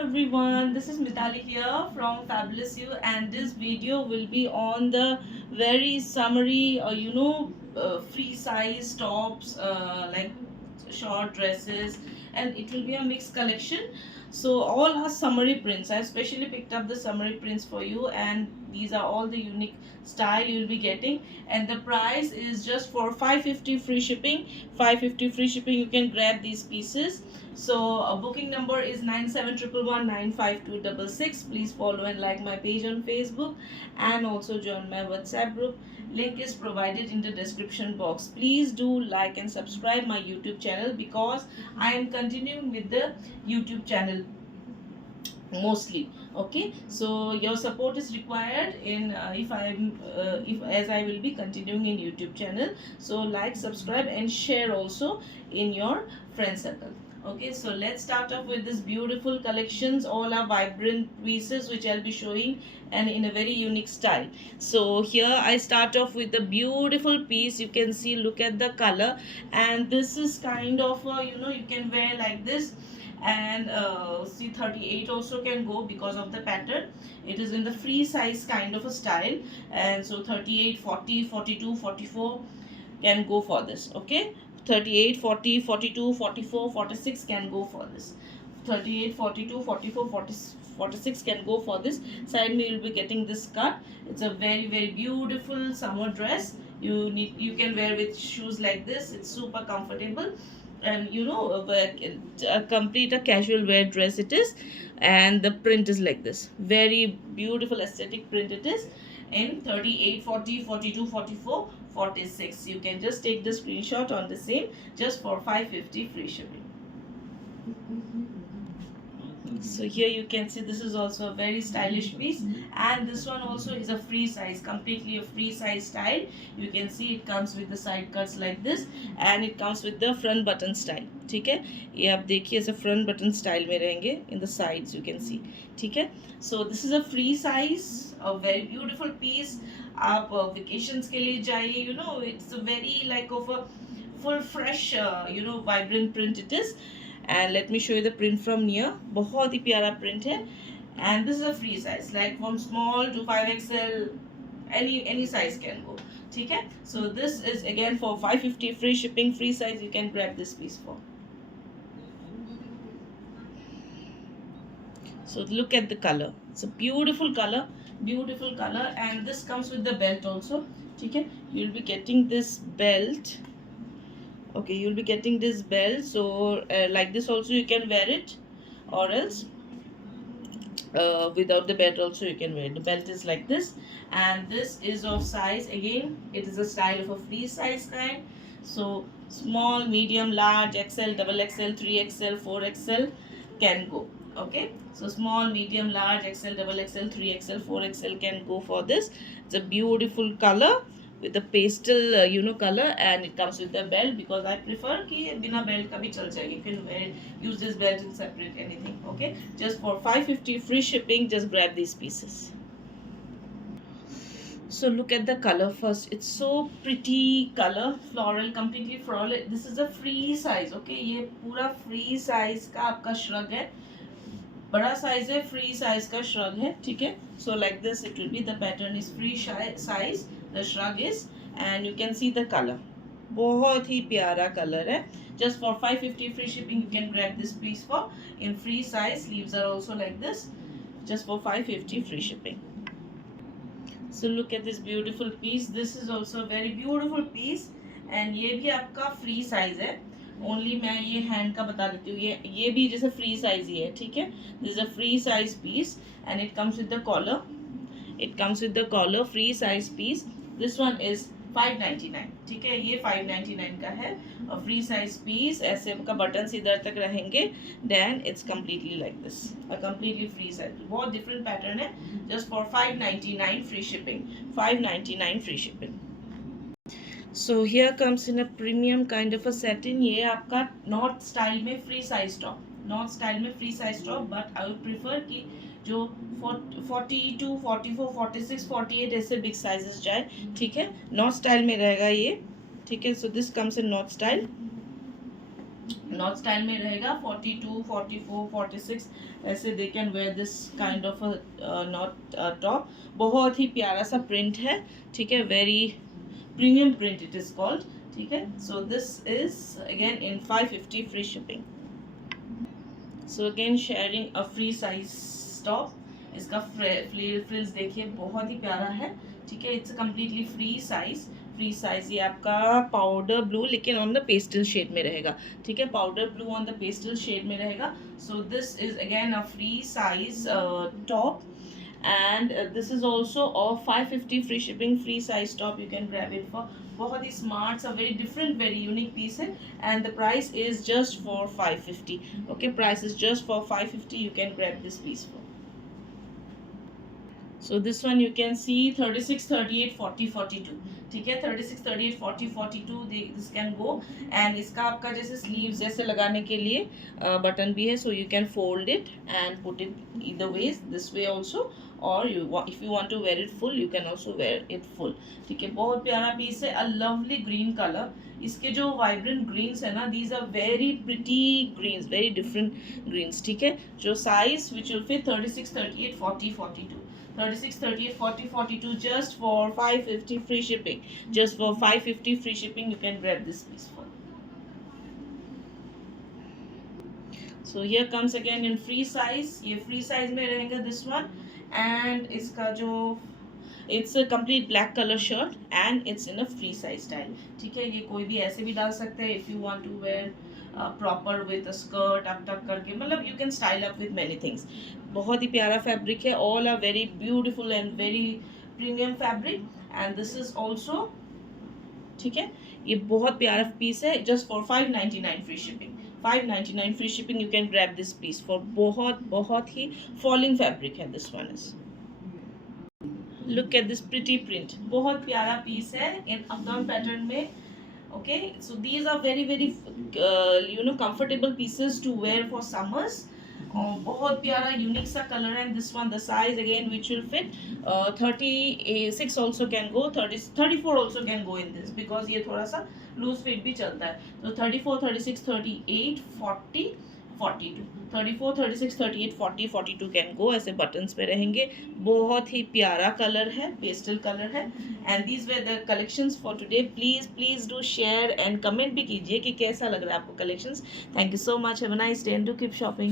Everyone, this is Mitali here from Fabulous You, and this video will be on the very summary free size tops, like short dresses, and it will be a mixed collection. So all are summary prints. I specially picked up the summary prints for you, and these are all the unique style you'll be getting, and the price is just for 550 free shipping. 550 free shipping, you can grab these pieces. So a booking number is 9711195266. Please follow and like my page on Facebook, and also join my WhatsApp group. Link is provided in the description box. Please do like and subscribe my YouTube channel, because I am continuing with the YouTube channel mostly. Okay, so your support is required in if as I will be continuing in YouTube channel. So like, subscribe and share also in your friend circle. Okay, so let's start off with this beautiful collections. All are vibrant pieces which I'll be showing, and in a very unique style. So here I start off with a beautiful piece. You can see, look at the color, and this is kind of you can wear like this, and see 38 also can go because of the pattern. It is in the free size kind of a style, and so 38, 40, 42, 44 can go for this. Okay, 38, 40, 42, 44, 46 can go for this. 38, 42, 44, 40, 46 can go for this. Side me, you'll be getting this cut. It's a very beautiful summer dress. You can wear with shoes like this. It's super comfortable, and a complete a casual wear dress it is. And the print is like this, very beautiful aesthetic print it is, in 38, 40, 42, 44, 46. You can just take the screenshot on the same, just for 550 free shipping. So here you can see this is also a very stylish piece, and this one also is a free size, completely a free size style. You can see it comes with the side cuts like this, and it comes with the front button style. ठीक है, ये आप देखिए ऐसे front button style में रहेंगे in the sides, you can see. ठीक है, so this is a free size, a very beautiful piece. आप vacations के लिए जाइए, it's a very like of a full fresh vibrant print it is. And let me show you the print from near. बहुत ही प्यारा print है, and this is a free size, like from small to 5XL, any size can go. ठीक है, so this is again for 550 free shipping, free size. You can grab this piece for. So look at the color. It's a beautiful color, and this comes with the belt also. ठीक है, you'll be getting this belt. Okay, you'll be getting this belt. So like this also you can wear it, or else without the belt also you can wear it. The belt is like this, and this is of size, again it is a style of a free size kind. So small, medium, large, XL, double XL, 3XL, 4XL can go. Okay, so small, medium, large, XL, double XL, 3XL, 4XL can go for this. It's a beautiful color with the pastel color, and it comes with the belt, because I prefer कि बिना belt का भी चल जाएगी. You can wear, use this belt in separate anything. Okay, just for 550 free shipping, just grab these pieces. So look at the color first. It's so pretty color, floral, completely floral. This is a free size. Okay, ये पूरा free size का आपका shrug है, बड़ा size है, free size का shrug है. ठीक है, so like this it will be, the pattern is free size, the shrug is, and you can see the color. बहुत ही प्यारा कलर है. Just for 550 free shipping, you can grab this piece for, in free size. Sleeves are also like this, just for 550 free shipping. So look at this beautiful piece. This is also a very beautiful piece, and ये भी आपका free size है. Only मैं ये hand का बता देती हूँ, ये भी जैसे फ्री साइज ही है. ठीक है, this is a free size piece, and it comes with the collar. It comes with the collar, free size piece. This one is 599. ठीक है, ये 599 का है, और फ्री साइज पीस. ऐसे का बटन इधर तक रहेंगे, then it's completely like this, a completely free size. बहुत डिफरेंट पैटर्न है, just for 599 free shipping. 599 free shipping. So here comes in a premium kind of a satin. ये आपका north style में free size top, north style में free size top, but I would prefer कि जो 42, 44, 46, 48 ऐसे big sizes जाए. ठीक है, नॉर्थ स्टाइल में रहेगा ये. ठीक है, so this comes in north style. Not style में रहेगा 42, 44, 46 ऐसे they can wear this kind of not top. बहुत ही प्यारा सा प्रिंट है, ठीक है, very premium print it is called, ठीक है। सो this is again in 550 free shipping. So again sharing a free size top. इसका फ्रिल्स देखिए बहुत ही प्यारा है, ठीक है। It's completely free size, free size. ये आपका पाउडर ब्लू लेकिन ऑन द पेस्टल शेड में रहेगा, ठीक है, powder blue on the pastel shade में रहेगा। So this is again a free size top and this is also of 550 free shipping, free size top, you can grab it for बहुत ही smart सा very different very unique piece है, and the price is just for 550, okay, price is just for 550, you can grab this piece for। So this one you can see 36, 38, 40, 42, ठीक है, 36, 38, 40, 42 this can go। and इसका आपका जैसे sleeves जैसे लगाने के लिए बटन भी है, so you can fold it and put it either ways, this way also, or if you want to wear it full you can also wear it full, ठीक है। बहुत प्यारा पीस है, a lovely green color। इसके जो vibrant greens है ना, these are very pretty greens, very different greens, ठीक है। जो size which will fit 36, 38, 40, 42, 36, 38, 40, 42 just for 550 free shipping, just for 550 free shipping you can grab this piece for। So here comes again in free size, ये free size में रहेगा this one, and इसका जो it's a complete black colour shirt and it's in a free size style, ठीक है। ये कोई भी ऐसे भी डाल सकते हैं if you want to wear proper with a skirt up tuck करके, मतलब you can style up with many things. बहुत ही प्यारा फैब्रिक है, all are very beautiful and very premium fabric, and this is also, ठीक है। ये बहुत प्यारा पीस है, just for 599 free shipping, 599 free shipping, you can grab this piece for. बहुत ही फॉलिंग फैब्रिक है this one is. Look at this pretty print, बहुत प्यारा पीस है इन अफगान पैटर्न में, okay. So these are very very you know comfortable pieces to wear for summers. बहुत प्यारा unique सा कलर है। This one the size again which will fit 36 also can go, 34 also can go in this, because ये थोड़ा सा loose fit भी चलता है। तो 34, 36, 38, 40, 42, 34, 36, 38, 40, 42 कैन गो, ऐसे बटन्स पे रहेंगे। बहुत ही प्यारा कलर है, पेस्टल कलर है, and these were the collections for today. Please do share and comment भी कीजिए कि कैसा लग रहा है आपको collections. Thank you so much, have a nice day and do keep shopping.